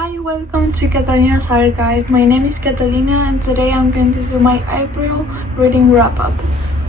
Hi, welcome to Catalinas Archive. My name is Catalina and today I'm going to do my April reading wrap-up.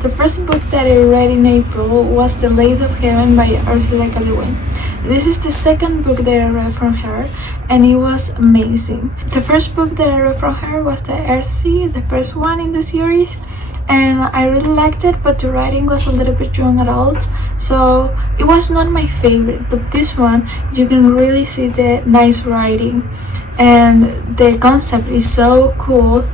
The first book that I read in April was The Lathe of Heaven by Ursula K. Le Guin. This is the second book that I read from her and it was amazing. The first book that I read from her was the Odyssey, the first one in the series, and I really liked it, but the writing was a little bit young adult, so it was not my favorite. But this one, you can really see the nice writing and the concept is so cool.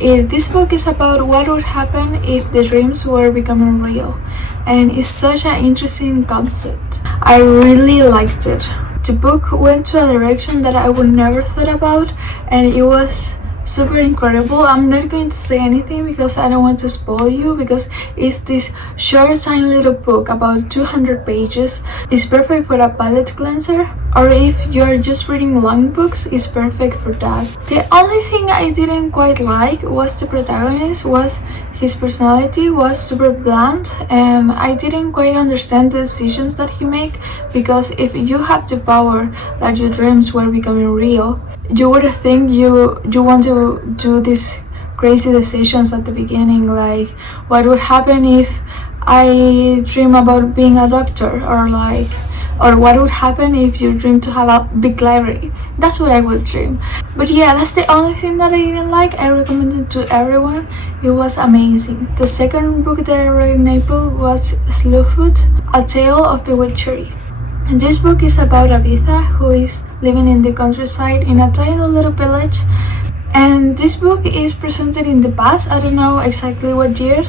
This book is about what would happen if the dreams were becoming real, and it's such an interesting concept. I really liked it. The book went to a direction that I would never thought about, and it was super incredible. I'm not going to say anything because I don't want to spoil you, because it's this short tiny little book about 200 pages. It's perfect for a palate cleanser, or if you're just reading long books, it's perfect for that. The only thing I didn't quite like was the protagonist. His personality was super bland, and I didn't quite understand the decisions that he made, because if you have the power that your dreams were becoming real, you would think you want to do these crazy decisions at the beginning, like what would happen if I dream about being a doctor, or what would happen if you dream to have a big library. That's what I would dream. But yeah, that's the only thing that I didn't like. I recommend it to everyone. It was amazing. The second book that I read in April was Slewfoot, A Tale of Bewitchery. And this book is about Aretha, who is living in the countryside in a tiny little village. And this book is presented in the past. I don't know exactly what year.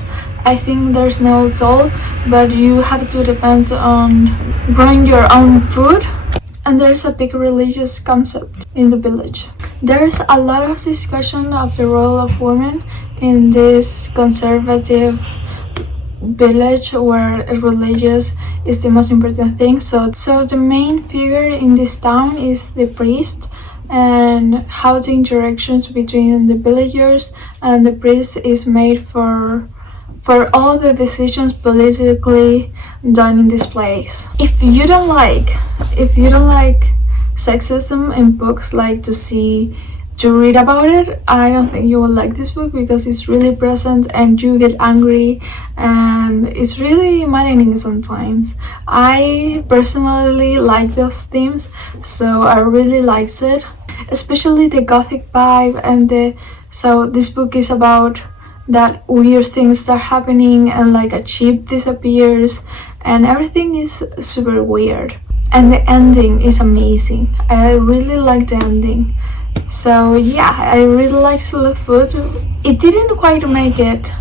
I think there's no toll, but you have to depend on growing your own food. And there's a big religious concept in the village. There's a lot of discussion of the role of women in this conservative village where religious is the most important thing. So the main figure in this town is the priest, and how the interactions between the villagers and the priest is made for all the decisions politically done in this place. If you don't like sexism in books, like to read about it, I don't think you will like this book, because it's really present and you get angry and it's really maddening sometimes. I personally like those themes, so I really liked it, especially the gothic vibe. And so this book is about that weird things start happening, and like a ship disappears and everything is super weird, and the ending is amazing. I really like the ending. So yeah, I really like Slewfoot. It didn't quite make it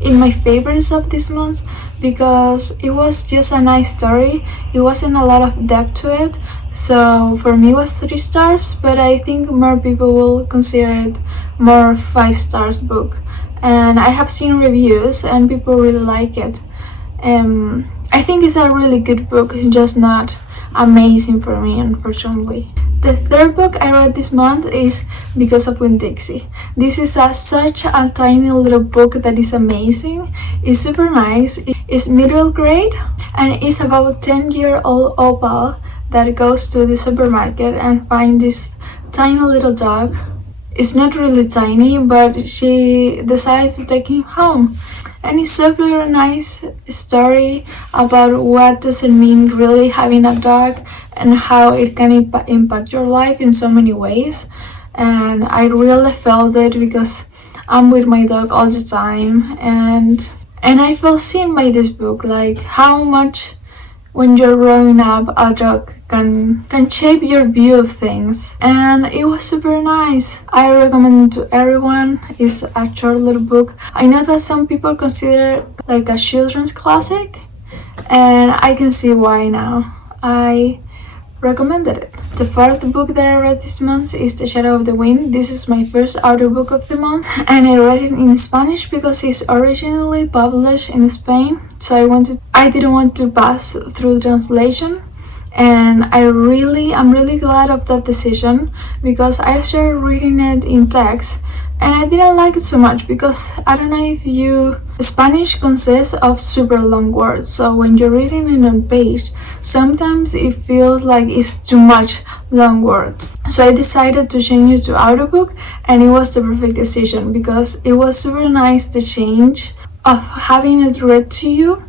in my favorites of this month, because it was just a nice story. It wasn't a lot of depth to it, so for me it was 3 stars, but I think more people will consider it more 5 stars book. And I have seen reviews and people really like it. I think it's a really good book, just not amazing for me, unfortunately. The third book I read this month is Because of Winn-Dixie. This is such a tiny little book that is amazing. It's super nice. It's middle grade, and it's about 10-year-old Opal that goes to the supermarket and finds this tiny little dog. It's not really tiny, but she decides to take him home. And it's a super nice story about what does it mean really having a dog, and how it can impact your life in so many ways. And I really felt it, because I'm with my dog all the time, and I felt seen by this book, like how much when you're growing up a dog can shape your view of things. And it was super nice. I recommend it to everyone. It's a short little book. I know that some people consider it like a children's classic, and I can see why now. I recommended it. The fourth book that I read this month is The Shadow of the Wind. This is my first audiobook of the month, and I read it in Spanish because it's originally published in Spain, so I didn't want to pass through translation. And I'm really glad of that decision, because I started reading it in text and I didn't like it so much because I don't know if Spanish consists of super long words, so when you're reading it on page, sometimes it feels like it's too much long words. So I decided to change it to audiobook, and it was the perfect decision because it was super nice the change of having it read to you,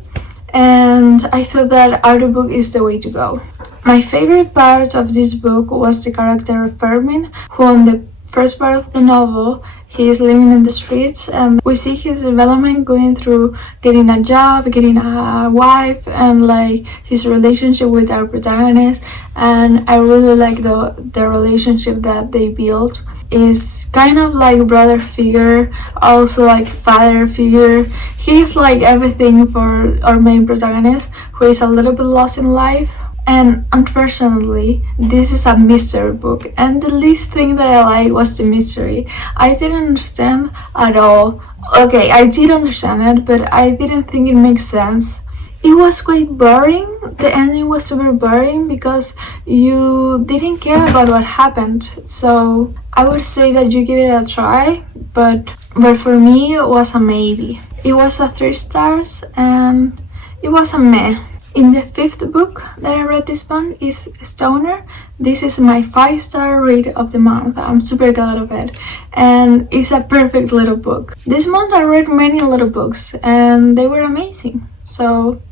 and I thought that audiobook is the way to go. My favorite part of this book was the character of Fermin, who on the first part of the novel, he is living in the streets, and we see his development going through getting a job, getting a wife, and like his relationship with our protagonist. And I really like the relationship that they built. Is kind of like brother figure, also like father figure. He's like everything for our main protagonist, who is a little bit lost in life. And unfortunately, this is a mystery book, and the least thing that I like was the mystery. I didn't understand at all. Okay, I did understand it, but I didn't think it makes sense. It was quite boring. The ending was super boring because you didn't care about what happened. So I would say that you give it a try, but for me it was a maybe. It was a 3 stars, and it was a meh. In the 5th book that I read this month is Stoner. This is my 5-star read of the month. I'm super glad of it, and it's a perfect little book. This month I read many little books and they were amazing. So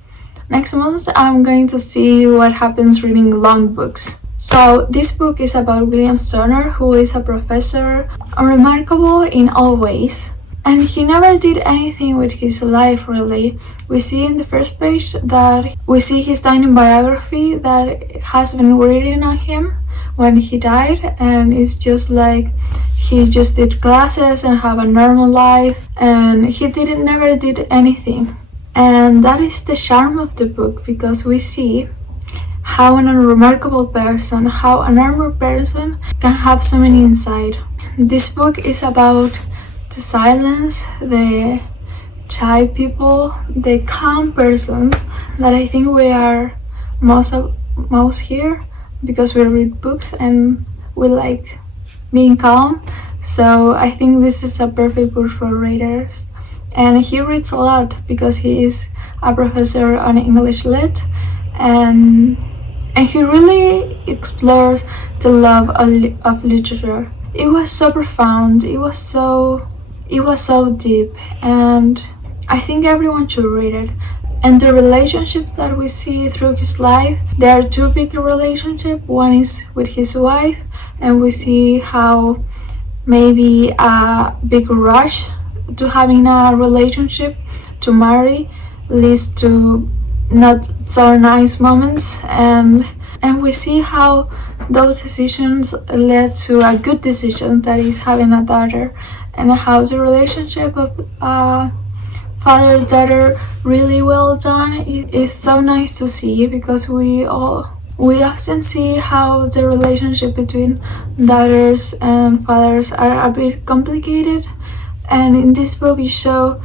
next month I'm going to see what happens reading long books. So this book is about William Stoner, who is a professor, remarkable in all ways. And he never did anything with his life, really. We see in the first page that we see his tiny biography that has been written on him when he died, and it's just like he just did classes and have a normal life, and he never did anything. And that is the charm of the book, because we see how a remarkable person, how a normal person can have so many inside. This book is about the silence, the shy people, the calm persons that I think we are most here, because we read books and we like being calm. So I think this is a perfect book for readers. And he reads a lot because he is a professor on English Lit, and he really explores the love of literature. It was so profound, it was so deep, and I think everyone should read it. And the relationships that we see through his life, there are 2 big relationships. One is with his wife, and we see how maybe a big rush to having a relationship, to marry, leads to not so nice moments, and we see how those decisions led to a good decision, that is having a daughter, and how the relationship of father-daughter really well done. It is so nice to see, because we often see how the relationship between daughters and fathers are a bit complicated, and in this book you show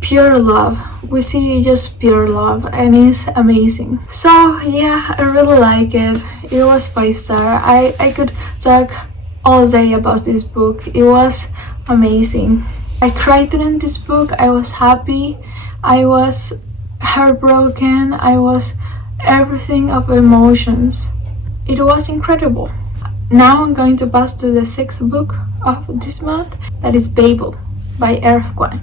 pure love. We see just pure love, and it's amazing. So yeah, I really like it. It was 5-star. I could talk all day about this book. It was amazing. I cried during this book. I was happy, I was heartbroken, I was everything of emotions. It was incredible. Now I'm going to pass to the 6th book of this month, that is Babel by Erquine.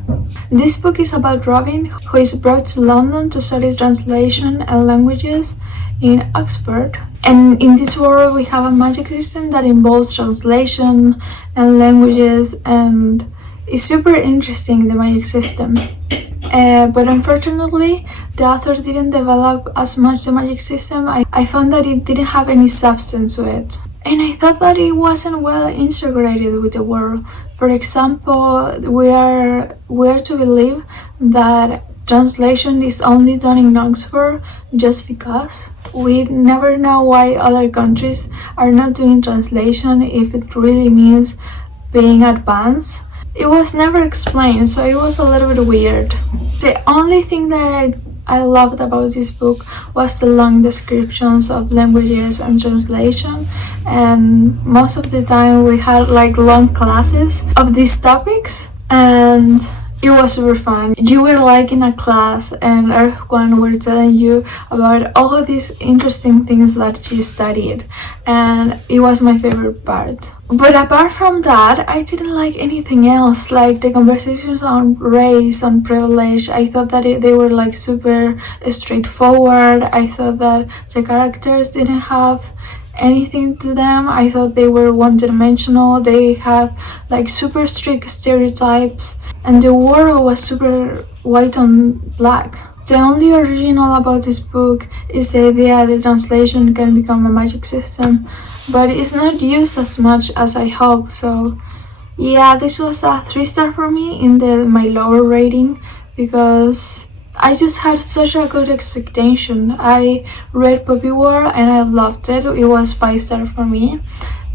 This book is about Robin, who is brought to London to study translation and languages in Oxford. And in this world we have a magic system that involves translation and languages, and it's super interesting, the magic system. But unfortunately the author didn't develop as much the magic system. I found that it didn't have any substance to it, and I thought that it wasn't well integrated with the world. For example, we are to believe that translation is only done in Oxford just because. We never know why other countries are not doing translation, if it really means being it was never explained, so it was a little bit weird. The only thing that I I loved about this book was the long descriptions of languages and translation, and most of the time we had like long classes of these topics, and it was super fun. You were like in a class and everyone were telling you about all of these interesting things that she studied, and it was my favorite part. But apart from that, I didn't like anything else, like the conversations on race, on privilege. I thought that they were like super straightforward. I thought that the characters didn't have anything to them. I thought they were one-dimensional. They have like super strict stereotypes, and the world was super white on black. The only original about this book is the idea that translation can become a magic system, but it's not used as much as I hope. So yeah, this was a 3-star for me in my lower rating, because I just had such a good expectation. I read Poppy War and I loved it. It was 5-star for me,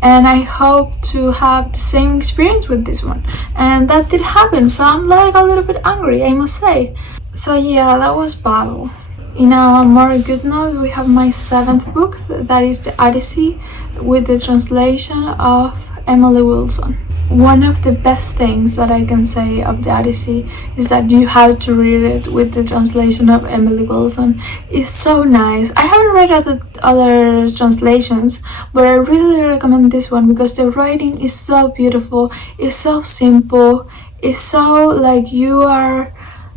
and I hope to have the same experience with this one, and that did happen, so I'm like a little bit angry, I must say. So yeah, that was Babel. In a more good note, we have my 7th book, that is the Odyssey, with the translation of Emily Wilson. One of the best things that I can say of the Odyssey is that you have to read it with the translation of Emily Wilson. It's so nice. I haven't read other translations, but I really recommend this one because the writing is so beautiful, it's so simple, it's so like you are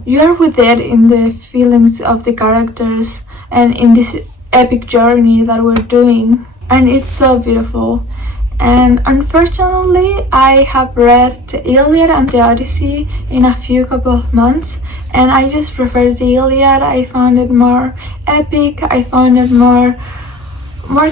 with it in the feelings of the characters and in this epic journey that we're doing, and it's so beautiful. And unfortunately, I have read the Iliad and the Odyssey in a couple of months, and I just prefer the Iliad. I found it more epic, I found it more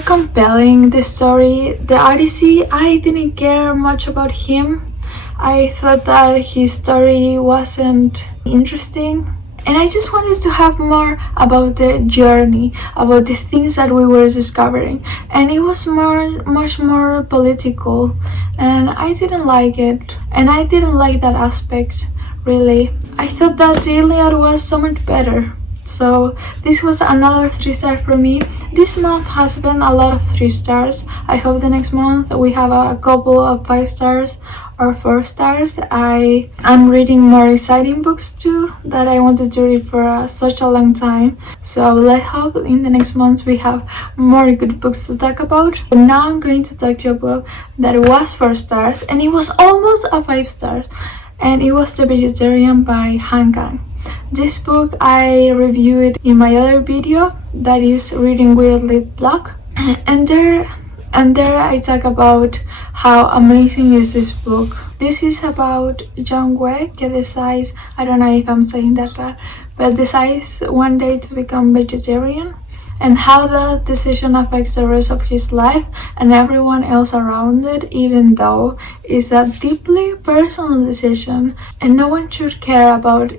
compelling, the story. The Odyssey, I didn't care much about him. I thought that his story wasn't interesting, and I just wanted to have more about the journey, about the things that we were discovering, and it was much more political, and I didn't like it, and I didn't like that aspect, really. I thought that the Iliad was so much better. So this was another 3-star for me. This month has been a lot of 3 stars. I hope the next month we have a couple of 5 stars or 4 stars. I am reading more exciting books too that I wanted to read for such a long time. So let's hope in the next months we have more good books to talk about. But now I'm going to talk to you about that was 4 stars and it was almost a 5 stars. And it was The Vegetarian by Han Kang. This book I reviewed in my other video, that is Reading Weirdly Blog, and there I talk about how amazing is this book. This is about John Wei, que decides, I don't know if I'm saying that right, but decides one day to become vegetarian, and how that decision affects the rest of his life and everyone else around it, even though it's a deeply personal decision and no one should care about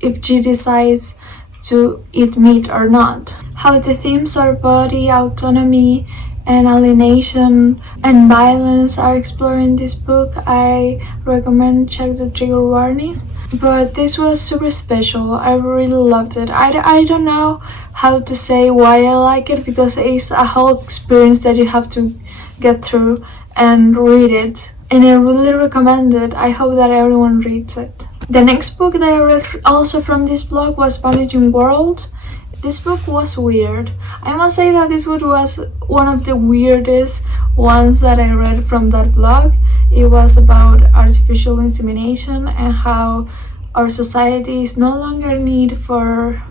if she decides to eat meat or not. How the themes of body autonomy and alienation and violence are explored in this book. I recommend check the trigger warnings. But this was super special. I really loved it. I don't know how to say why I like it, because it's a whole experience that you have to get through and read it. And I really recommend it. I hope that everyone reads it. The next book that I read also from this blog was Vanishing World. This book was weird. I must say that this book was one of the weirdest ones that I read from that blog. It was about artificial insemination and how our society is no longer need for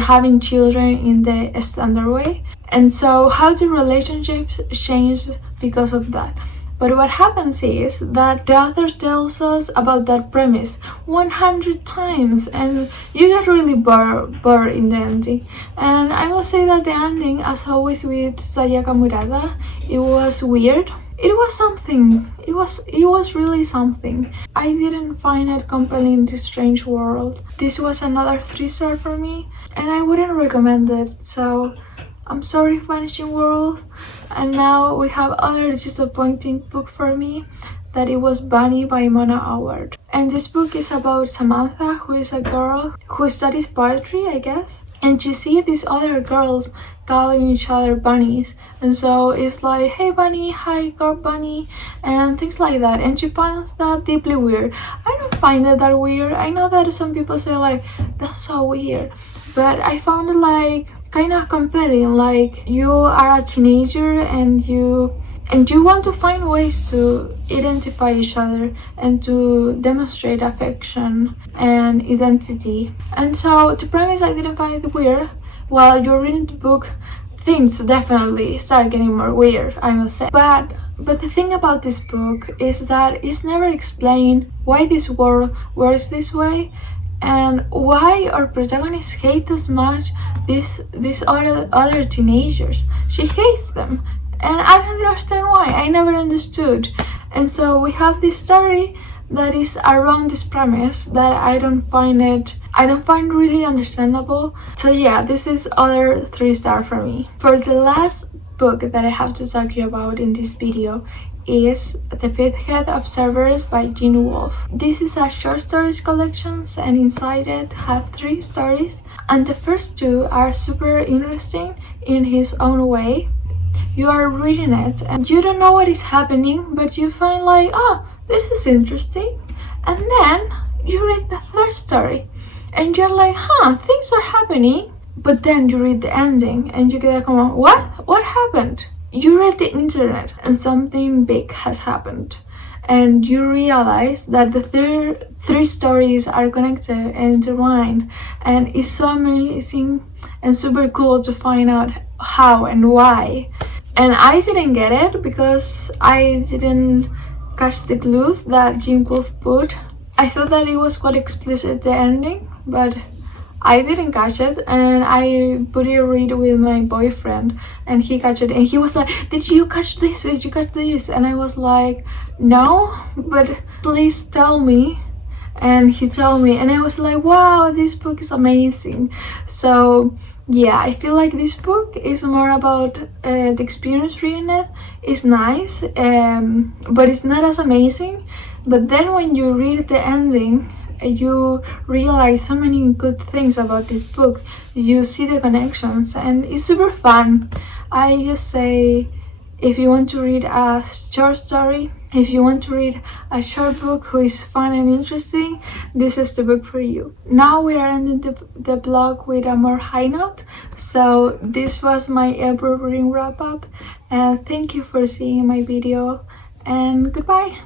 having children in the standard way, and so how the relationships changed because of that. But what happens is that the author tells us about that premise 100 times, and you get really bored in the ending. And I must say that the ending, as always with Sayaka Murata, it was weird. It was something. It was really something. I didn't find it compelling, this strange world. This was another 3-star for me, and I wouldn't recommend it. So I'm sorry, Vanishing World. And now we have other disappointing book for me, that it was Bunny by Mona Howard. And this book is about Samantha, who is a girl who studies poetry, I guess. and she sees these other girls calling each other bunnies, and so it's like, hey bunny, hi girl bunny, and things like that, and she finds that deeply weird. I don't find it that weird. I know that some people say like, that's so weird, but I found it like kind of compelling. Like, you are a teenager and you want to find ways to identify each other and to demonstrate affection and identity. And so the premise I didn't find it weird. While you're reading the book, things definitely start getting more weird, I must say. But the thing about this book is that it's never explained why this world works this way and why our protagonist hates as much these other teenagers. She hates them, and I don't understand why. I never understood. And so we have this story that is around this premise that I don't find really understandable. So yeah, this is other 3-star for me. For the last book that I have to talk to you about in this video is The Fifth Head of Cerberus by Gene Wolfe. This is a short stories collection, and inside it have 3 stories, and the first 2 are super interesting in his own way. You are reading it and you don't know what is happening, but you find like, oh, this is interesting. And then you read the 3rd story and you're like, things are happening. But then you read the ending and you get like, what happened? You read the internet and something big has happened. And you realize that the 3 stories are connected and intertwined. And it's so amazing and super cool to find out how and why. And I didn't get it because I didn't catch the clues that Gene Wolfe put. I thought that it was quite explicit, the ending, but I didn't catch it, and I put it read with my boyfriend and he catch it and he was like, did you catch this? Did you catch this? And I was like, no, but please tell me. And he told me and I was like, wow, this book is amazing. So yeah, I feel like this book is more about the experience reading it. It's nice, but it's not as amazing. But then when you read the ending, you realize so many good things about this book. You see the connections and it's super fun. I just say, if you want to read a short story, if you want to read a short book who is fun and interesting, this is the book for you. Now we are ending the blog with a more high note. So this was my April reading wrap up, and thank you for seeing my video, and goodbye.